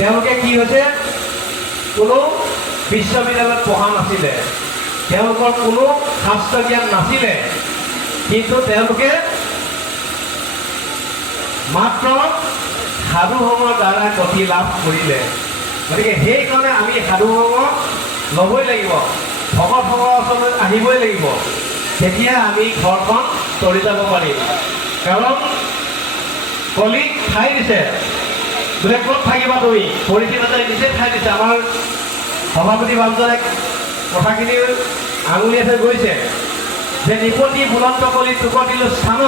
তেওঁলোকে কি হৈছে? কোনো বিশ্ববিদ্যালয়ত পঢ়া নাছিলে। তেওঁলোকৰ কোনো শাস্ত্ৰ জ্ঞান নাছিলে। কিন্তু তেওঁলোকে মাত্ৰ সাধুসমূহৰ দ্বাৰা গতি লাভ কৰিলে। গতিকে সেইকাৰণে আমি সাধুসমূহ ল'বই লাগিব। ভকতসকলৰ ওচৰলৈ আহিবই লাগিব। তেতিয়া আমি ঘৰখন চলি যাব পাৰিম। কাৰণ কলিক ঠাই দিছে। বোলে ক'ত থাকিবা তুমি। পৰিচিততাই নিজে ঠাই দিছে। আমাৰ সভাপতি বাঞ্জনে কথাখিনি আঙুলিয়াই থৈ গৈছে। যে নিপতি বুলন্ত কলি টুকটিলো স্থান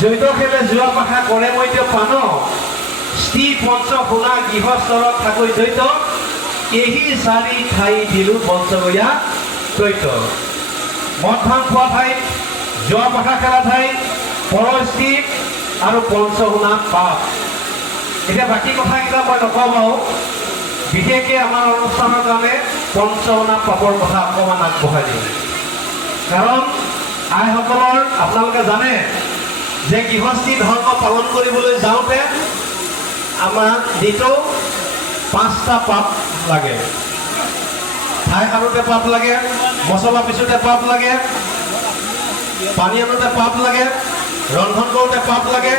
জৈত খেলে যোৱা পাশা কৰে মধ্য পান? স্ত্ৰী পঞ্চ শুনা গৃহস্থলত থাকৈ জৈত এহি চাৰি ঠাই দিলো পঞ্চগয়া দৈত মদ ভাং খোৱা ঠাই, যোৱা পাশা খেলা ঠাই, পৰ আৰু পঞ্চ শুনা পাপ। এতিয়া বাকী কথাকেইটা মই নকওঁ বাৰু। বিশেষকৈ আমাৰ অনুষ্ঠানৰ কাৰণে পঞ্চমনা পাপৰ কথা অকণমান আগবঢ়াই দিম কাৰণ, আইসকলৰ, আপোনালোকে জানে যে গৃহস্থী ধৰ্ম পালন কৰিবলৈ যাওঁতে আমাক যিটো পাঁচটা পাপ লাগে। ঠাই সাৰোঁতে পাপ লাগে, মছলা পিছোঁতে পাপ লাগে, পানী আনোতে পাপ লাগে ৰন্ধন কৰোঁতে পাপ লাগে।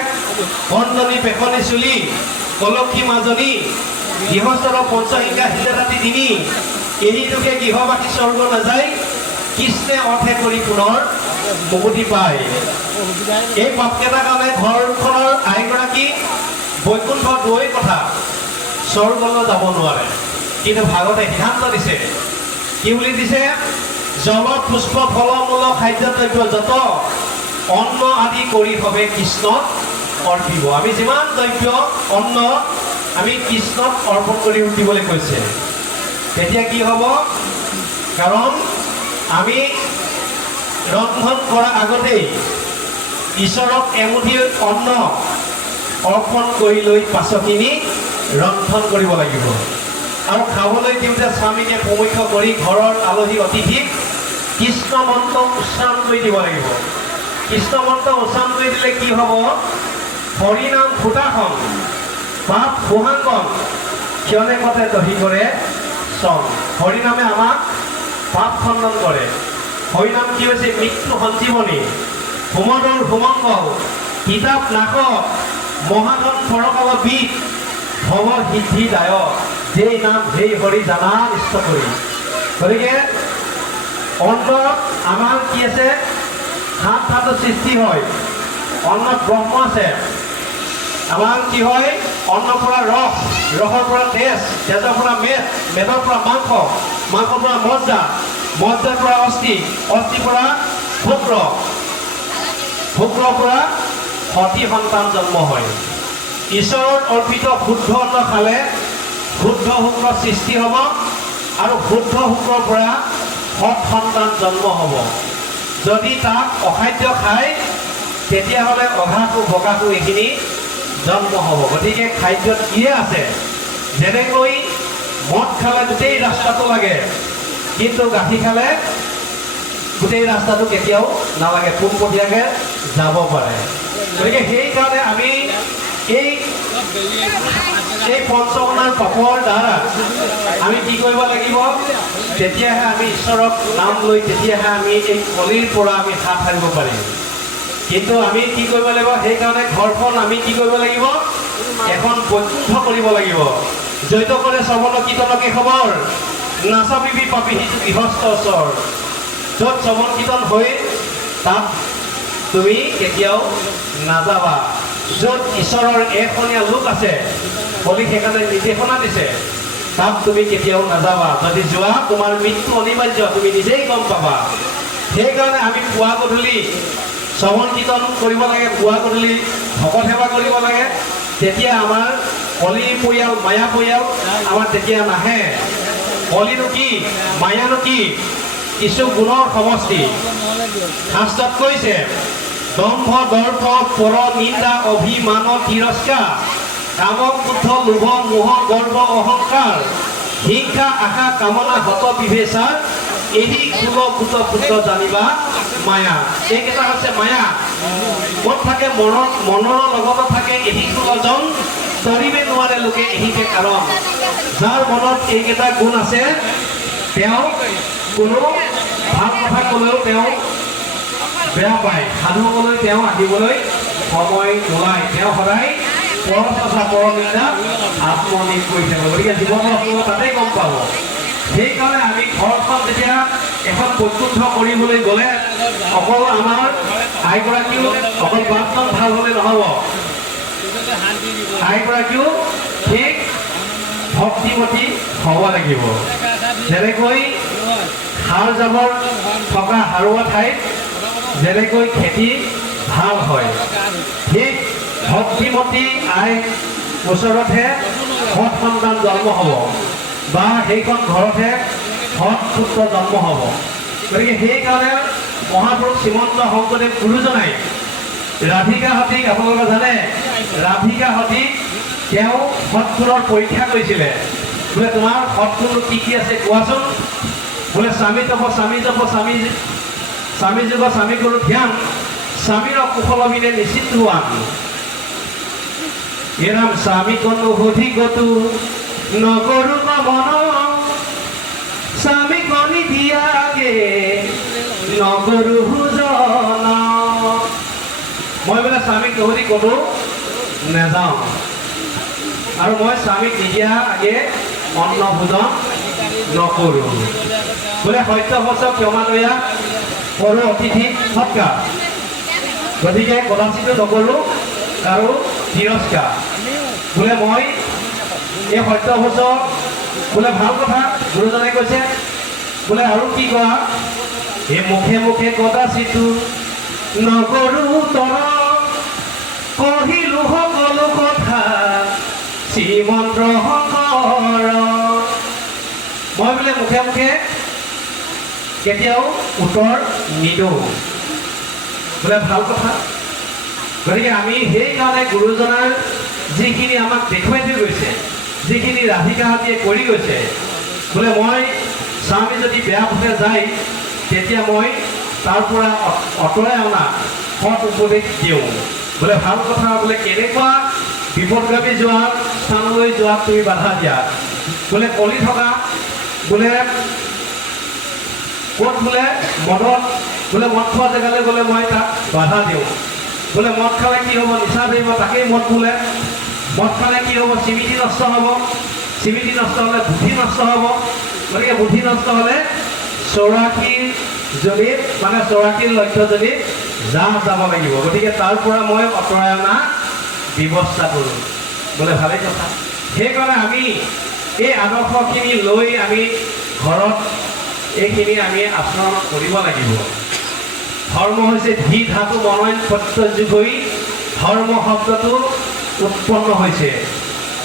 কণজনী পেশনী চুলি কলসী মাজনী, গৃহস্থৰ পঞ্চসংখ্যা হিলে ৰাতি তিনি। এৰি দুখে গৃহবাসী স্বৰ্গ নাযায়। কৃষ্ণে অৰ্থে কৰি পুনৰ মুকুতি পায়। এই পাপকেইটাৰ কাৰণে ঘৰখনৰ আইগৰাকী বৈকুণ্ঠ দৈ কথা স্বৰ্গলৈ যাব নোৱাৰে। কিন্তু ভাগৱতে সিদ্ধান্ত দিছে। কি বুলি দিছে? জল পুষ্প ফল মূল খাদ্য দ্ৰব্য যত অন্ন আদি কৰি হবে কৃষ্ণক অৰ্পিব। আমি যিমান দ্ৰব্য অন্ন আমি কৃষ্ণক অৰ্পণ কৰি উঠিবলৈ কৈছে। তেতিয়া কি হ'ব? কাৰণ আমি ৰন্ধন কৰাৰ আগতেই ঈশ্বৰক এমুঠি অন্ন অৰ্পণ কৰি লৈ পাছৰখিনি ৰন্ধন কৰিব লাগিব। আৰু খাবলৈ দিওঁতে স্বামীকে প্ৰমুখ্য কৰি ঘৰৰ আলহী অতিথিক কৃষ্ণ মন্ত্ৰ উচ্চাৰণ কৰি দিব লাগিব। কৃষ্ণ মন্ত্ৰ উচ্চাৰণ কৰি দিলে কি হ'ব? হৰিনাম ফুটাখন পাপ সোহাংকন ক্ষণে কতে দহি কৰে চন হৰিনামে আমাক পাপ খণ্ডন কৰে। হৰিনাম কি হৈছে? মৃত্যু সঞ্জীৱনী। হোমদৰ হোমংগল কিতাপ নাশক। মহাধন পৰকাল বিদ ভৱ সিদ্ধিদায়ক। যেই নাম সেই হৰি জানা নিষ্ট কৰি। গতিকে অন্তৰত আমাৰ কি আছে? সাত ধাতুৰ সৃষ্টি হয়। অন্নত ব্ৰহ্ম আছে। আমাৰ কি হয়? অন্নৰ পৰা ৰস, ৰসৰ পৰা তেজ, তেজৰ পৰা মেদ, মেদৰ পৰা মাংস, মাংসৰ পৰা মজ্জা, মজ্জাৰ পৰা অস্থি, অস্থিৰ পৰা শুক্ৰ। শুক্ৰৰ পৰা সতী সন্তান জন্ম হয়। ঈশ্বৰৰ অৰ্পিত শুদ্ধ অন্ন খালে শুদ্ধ শুক্ৰ সৃষ্টি হ'ব আৰু শুদ্ধ শুক্ৰৰ পৰা সৎ সন্তান জন্ম হ'ব। যদি তাক অখাদ্য খায়, তেতিয়াহ'লে অঘাসু বকাসু এইখিনি জন্ম হ'ব। গতিকে খাদ্যত কিয়ে আছে। যেনেকৈ মদ খালে গোটেই ৰাস্তাটো লাগে, কিন্তু গাখীৰ খালে গোটেই ৰাস্তাটো কেতিয়াও নালাগে, পোনপটীয়াকৈ যাব পাৰে। গতিকে সেইকাৰণে আমি এই এই পঞ্চমনাৰ পাপৰ দ্বাৰা। আমি কি কৰিব লাগিব? তেতিয়াহে আমি ঈশ্বৰক নাম লৈ তেতিয়াহে আমি এই কলিৰ পৰা আমি হাত সাৰিব পাৰিম। কিন্তু আমি কি কৰিব লাগিব? সেইকাৰণে ঘৰখন আমি কি কৰিব লাগিব? এখন বৈকুণ্ঠ কৰিব লাগিব। জৈত কৰে শ্ৰৱণ কীৰ্তনকে খবৰ? নাচাপিবি পাপি সিটো গৃহস্থ ওচৰ। য'ত শ্ৰৱণ কীৰ্তন হৈ, তাত তুমি কেতিয়াও নাযাবা। য'ত ঈশ্বৰৰ এখনীয়া লোক আছে বুলি সেইকাৰণে নিৰ্দেশনা দিছে। তাত তুমি কেতিয়াও নাযাবা। যদি যোৱা, তোমাৰ মৃত্যু অনিবাৰ্য, তুমি নিজেই গম পাবা। সেইকাৰণে আমি পুৱা গধূলি শ্ৰৱণ কীৰ্তন কৰিব লাগে, পুৱা গধূলি ভকত সেৱা কৰিব লাগে। তেতিয়া আমাৰ কলি পৰিয়াল, মায়া পৰিয়াল আমাৰ তেতিয়া নাহে। কলিনো কি মায়ানো কি? কিছু গুণৰ সমষ্টি। শাস্ত্ৰত কৈছে দম্ভ দৰ্প পৰ নিন্দা অভিমান তিৰস্কাৰ কাম ক্ৰোধ লোভ মোহ গৰ্ব অহংকাৰ হিংসা, আশা, কামনা হত বিভেচাৰ এহি কুল কুট পুত্ৰ জানিবা মায়া। এইকেইটা হৈছে মায়া। ক'ত থাকে, মনৰ মনৰ লগতে থাকে এহি কুলজন চলিব নোৱাৰে লোকে এহিতে কাৰণ যাৰ মনত এইকেইটা গুণ আছে, তেওঁ কোনো ভালো কথা ক'লেও তেওঁ বেয়া পায়। সাধু হ'বলৈ তেওঁ আহিবলৈ সময় নোলায়। তেওঁ সদায় পৰচৰ্চা পৰনিন্দা আত্মনিয়োগ কৰি থাকে গতিকে জীৱনৰ সকলো তাতেই গম পাব। সেইকাৰণে আমি ঘৰখন যেতিয়া এখন প্ৰস্তুত কৰিবলৈ গ'লে, অকল আমাৰ আইগৰাকীও অকল বাছখন ভালো হ'লে নহ'ব। আইগৰাকীও ঠিক ভক্তিমতী হ'ব লাগিব। যেনেকৈ সাৰ জাবৰ থকা সাৰুৱা ঠাইত যেনেকৈ খেতি ভালো হয়, ঠিক ভক্তিমতী আই ওচৰতহে সৎ সন্তান জন্ম হ'ব, বা সেইখন ঘৰতহে সৎ পুত্ৰ জন্ম হ'ব। গতিকে সেইকাৰণে মহাপুৰুষ শ্ৰীমন্ত শংকৰদেৱ গুৰুজনাই ৰাধিকা সতীক, আপোনালোকে জানে, ৰাধিকা সতীক তেওঁ সৎগুণৰ পৰীক্ষা কৰিছিলে। বোলে, তোমাৰ সৎগুণ কি কি আছে? কোৱাচোন। বোলে, স্বামী তপ স্বামী তপ, স্বামী স্বামী যুগ স্বামী গুৰু ধ্যান স্বামীৰ কুশলবিনে নিশ্চিত হোৱা এরাম স্বামী কোন অধিগতু নগরু মন স্বামী কনি দিয়াগে নগরু জন মই বোলে স্বামীক তহতি ক'তো নেযাওঁ। আৰু মই স্বামীক নিদিয়া আগে অন্ন ভোজন নকৰোঁ। বোলে সত্য সচ ক্ষমালয়া সৰু অতিথি সৎকাৰ গতিকে কদাচিতো নকৰোঁ আৰু তিৰস্কাৰ। বোলে মই এই সত্য সচ বোলে ভালো কথা গুৰুজনে কৈছে। বোলে আৰু কি কোৱা? এই মুখে মুখে কদাচিতো নকৰোঁ তৰ। কহিলো সকলো কথা, শ্ৰীমন্ত শংকৰ। মই বোলে মুখে মুখে কেতিয়াও উত্তৰ নিদিওঁ। বোলে ভালো কথা। গতিকে আমি সেইকাৰণে গুৰুজনাৰ যিখিনি আমাক দেখুৱাই থৈ গৈছে, যিখিনি ৰাধিকাহঁতীয়ে কৰি গৈছে, বোলে মই স্বামী যদি বেয়া পথে যায়, তেতিয়া মই তাৰ পৰা আঁতৰাই অনা সৎ উপদেশ দিওঁ। বোলে ভালো কথা, বোলে কেনেকুৱা বিপদগামী যোৱা স্থানলৈ যোৱাত তুমি বাধা দিয়া। বোলে কলি থকা, বোলে ক'ত বোলে মদত বোলে, মদ খোৱা জেগালৈ গ'লে মই তাক বাধা দিওঁ। বোলে, মদ খালে কি হ'ব? নিচা ধৰিব, তাকেই মদ বোলে। মদ খালে কি হ'ব? স্মৃতি নষ্ট হ'ব। স্মৃতি নষ্ট হ'লে বুদ্ধি নষ্ট হ'ব। গতিকে বুদ্ধি নষ্ট হ'লে চৌৰাশীৰ যদি মানে চৌৰাশীৰ লক্ষ্যজনী জাহ যাব লাগিব। গতিকে তাৰ পৰা মই আঁতৰাই ব্যৱস্থা কৰোঁ। বোলে, ভালেই কথা। সেইকাৰণে আমি এই আদৰ্শখিনি লৈ আমি ঘৰত এইখিনি আমি আচৰণ কৰিব লাগিব। ধৰ্ম হৈছে ধি ধাতু মনয়ন প্ৰত্যযোগ ধৰ্ম শব্দটো উৎপন্ন হৈছে।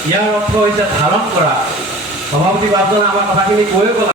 ইয়াৰ অৰ্থ হৈছে ধাৰণ কৰা। সভাপতি বাপজনে আমাৰ কথাখিনি কৈয়ে গ'ল।